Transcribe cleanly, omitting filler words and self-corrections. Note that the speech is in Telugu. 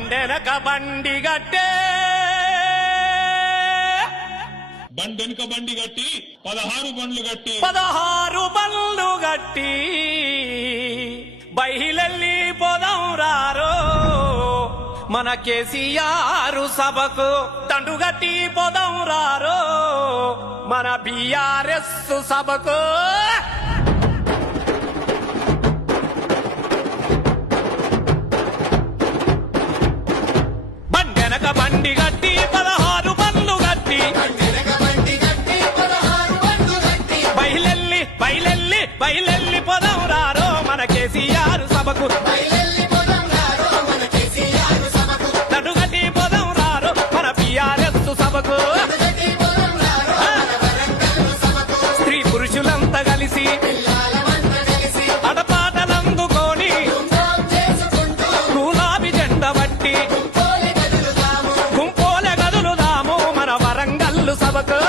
బండెనక బండి గట్టే బండెనక బండి గట్టి 16 బండ్లు గట్టి 16 బండ్లు గట్టి బయలెల్లి పోదాం రారో మన కేసీఆర్ సభకు దండు గట్టి పోదాం రారో మన బీఆర్ఎస్ సభకు బండెనక బండి గట్టి 16 బండ్లు గట్టి బయలెల్లి పోదాం రారో మన కేసీఆర్ సభకు నడుగటి పోదాం రారో మన బీఆర్ఎస్ సభకు స్త్రీ పురుషులంతా కలిసి అడపాటలందుకొని గులాబీ జెండ బట్టి గుంపోలే గదులుదాము మన వరంగల్లు సభకు